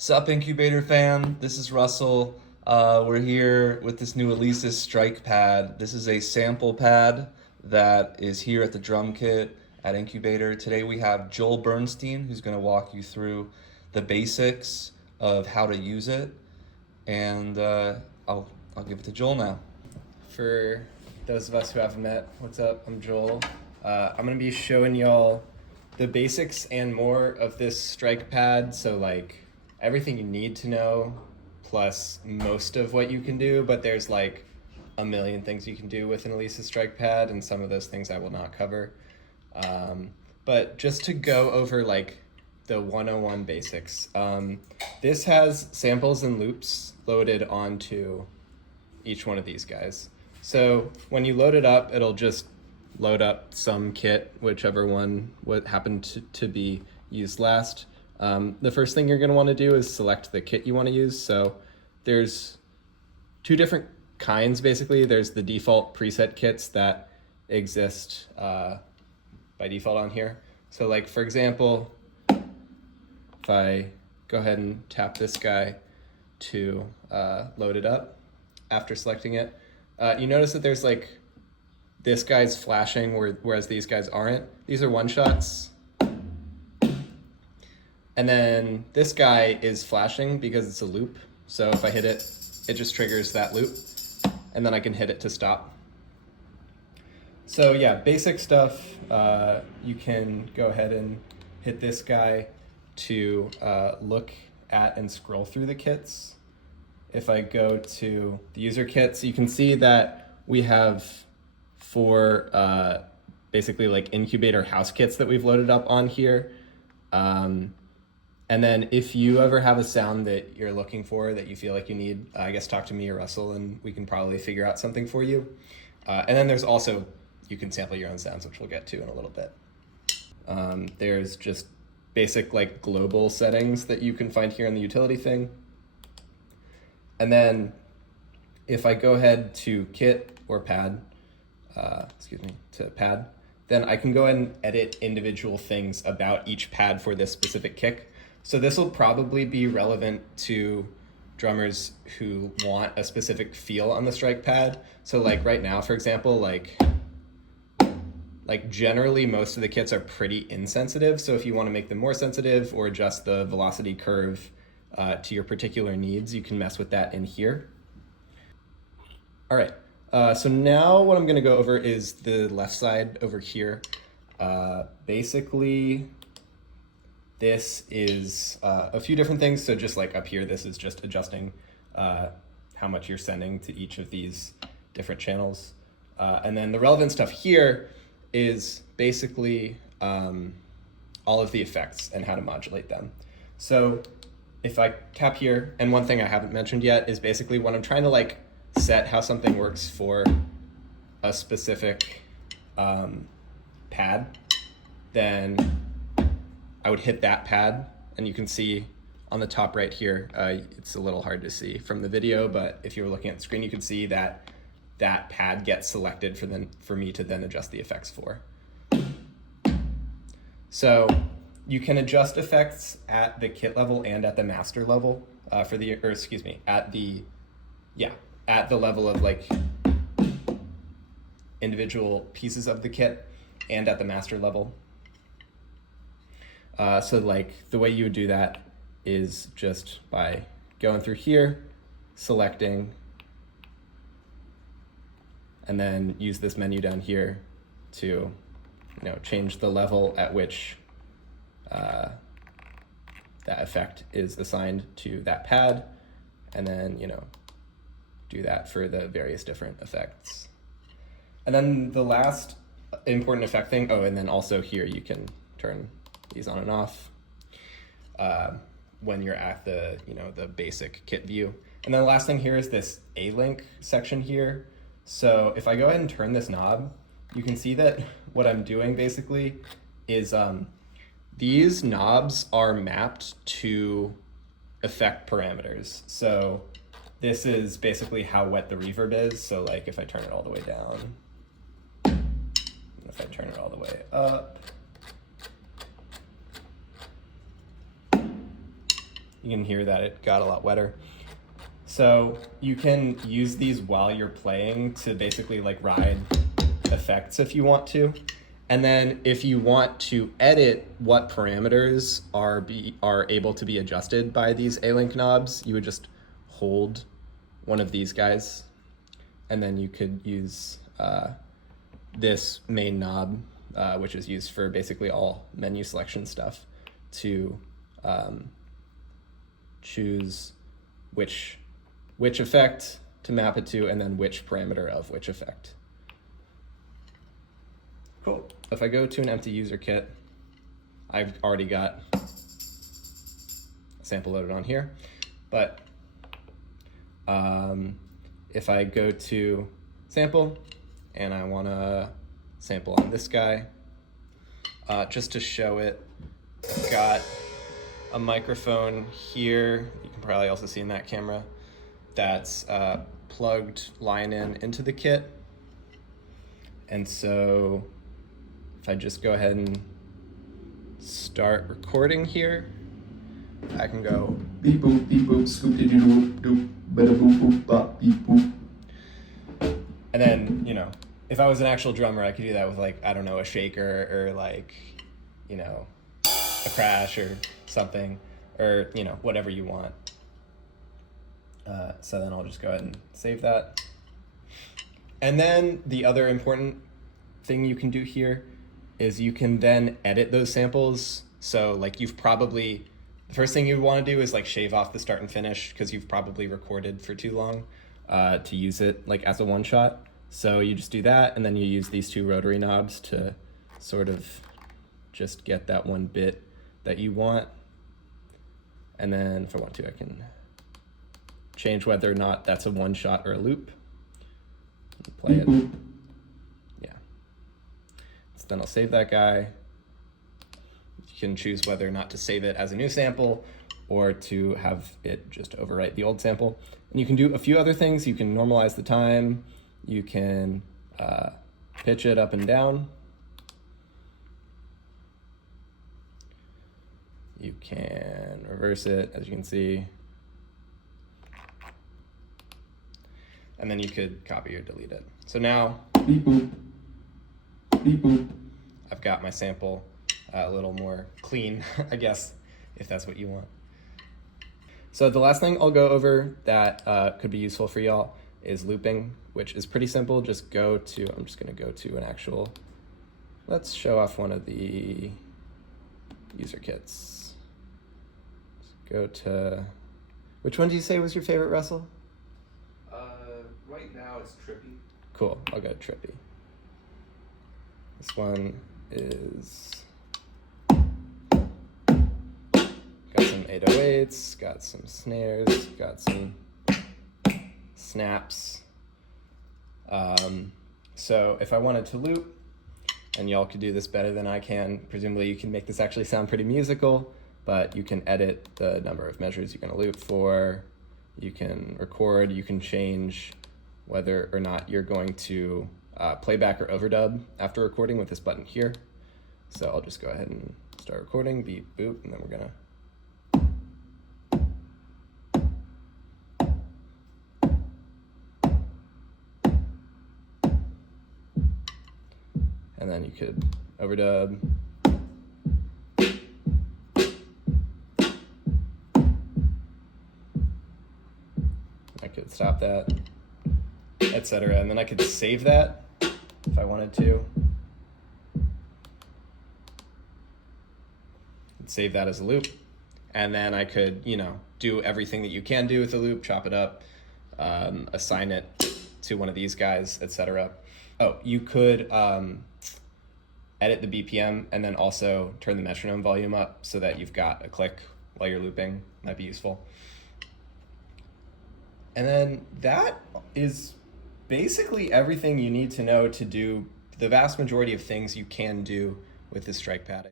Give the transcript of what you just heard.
Sup, Incubator fam? This is Russell. We're here with this new Alesis Strikepad. This is a sample pad that is here at the drum kit at Incubator. Today we have Joel Bernstein, who's going to walk you through the basics of how to use it. And I'll give it to Joel now. For those of us who haven't met, what's up? I'm Joel. I'm gonna be showing y'all the basics and more of this strike pad. So like everything you need to know, plus most of what you can do. But there's like a million things you can do with an Alesis strike pad, and some of those things I will not cover. But just to go over like the 101 basics. This has samples and loops loaded onto each one of these guys. So when you load it up, it'll just load up some kit, whichever one what happened to be used last. The first thing you're going to want to do is select the kit you want to use. So there's two different kinds, basically. There's the default preset kits that exist by default on here. So like, for example, if I go ahead and tap this guy to load it up after selecting it, you notice that there's like, this guy's flashing whereas these guys aren't. These are one shots. And then this guy is flashing because it's a loop. So if I hit it, it just triggers that loop. And then I can hit it to stop. So yeah, basic stuff. You can go ahead and hit this guy to look at and scroll through the kits. If I go to the user kits, you can see that we have four basically like Incubator house kits that we've loaded up on here. And then if you ever have a sound that you're looking for that you feel like you need, I guess talk to me or Russell and we can probably figure out something for you. And then there's also, you can sample your own sounds, which we'll get to in a little bit. There's just basic like global settings that you can find here in the utility thing. And then if I go ahead to kit or pad, to pad, then I can go ahead and edit individual things about each pad for this specific kick. So this will probably be relevant to drummers who want a specific feel on the strike pad. So like right now, for example, like generally most of the kits are pretty insensitive. So if you want to make them more sensitive or adjust the velocity curve to your particular needs, you can mess with that in here. All right, so now what I'm gonna go over is the left side over here. Basically, this is a few different things. So just like up here, this is just adjusting how much you're sending to each of these different channels. And then the relevant stuff here is basically all of the effects and how to modulate them. So if I tap here, and one thing I haven't mentioned yet is basically when I'm trying to like set how something works for a specific pad, then I would hit that pad, and you can see on the top right here, it's a little hard to see from the video, but if you were looking at the screen, you can see that that pad gets selected for me to then adjust the effects for. So you can adjust effects at the kit level and at the master level at the level of like individual pieces of the kit and at the master level. So like the way you would do that is just by going through here, selecting, and then use this menu down here to change the level at which that effect is assigned to that pad, and then do that for the various different effects. And then the last important effect thing, and then also here you can turn these on and off when you're at the the basic kit view. And then the last thing here is this A-Link section here. So if I go ahead and turn this knob, you can see that what I'm doing basically is these knobs are mapped to effect parameters. So this is basically how wet the reverb is. So like if I turn it all the way down, if I turn it all the way up, You can hear that it got a lot wetter. So you can use these while you're playing to basically like ride effects if you want to. And then if you want to edit what parameters are able to be adjusted by these A-Link knobs, you would just hold one of these guys, and then you could use this main knob, which is used for basically all menu selection stuff, to choose which effect to map it to, and then which parameter of which effect. Cool. If I go to an empty user kit, I've already got a sample loaded on here, but if I go to sample and I want to sample on this guy, just to show it, I've got a microphone here. You can probably also see in that camera that's plugged line in into the kit. And so if I just go ahead and start recording here, I can go beep boop, scoop dee doop doop, bada boop boop bop beep boop. And then, you know, if I was an actual drummer, I could do that with like, I don't know, a shaker or like, you know, a crash or something, or, you know, whatever you want. So then I'll just go ahead and save that. And then the other important thing you can do here is you can then edit those samples. So like the first thing you want to do is like shave off the start and finish, because you've probably recorded for too long to use it like as a one shot. So you just do that, and then you use these two rotary knobs to sort of just get that one bit that you want. And then if I want to, I can change whether or not that's a one shot or a loop. Play it. Yeah. So then I'll save that guy. You can choose whether or not to save it as a new sample or to have it just overwrite the old sample. And you can do a few other things. You can normalize the time. You can pitch it up and down. You can reverse it, as you can see. And then you could copy or delete it. So now, beep boop, beep boop. I've got my sample a little more clean, I guess, if that's what you want. So the last thing I'll go over that could be useful for y'all is looping, which is pretty simple. Just go to, I'm just gonna go to an actual, let's show off one of the user kits. Let's go to, which one did you say was your favorite, Russell? Right now it's Trippy. Cool, I'll go Trippy. This one is got some 808s, got some snares, got some snaps. So if I wanted to loop, and y'all could do this better than I can, presumably you can make this actually sound pretty musical, but you can edit the number of measures you're gonna loop for, you can record, you can change whether or not you're going to playback or overdub after recording with this button here. So I'll just go ahead and start recording, beep, boop, and then we're gonna. And then you could overdub. I could stop that, etc. And then I could save that if I wanted to. Save that as a loop. And then I could, you know, do everything that you can do with a loop, chop it up, assign it to one of these guys, etc. Oh, you could edit the BPM and then also turn the metronome volume up so that you've got a click while you're looping. Might be useful. And then that is basically everything you need to know to do the vast majority of things you can do with this Strikepad.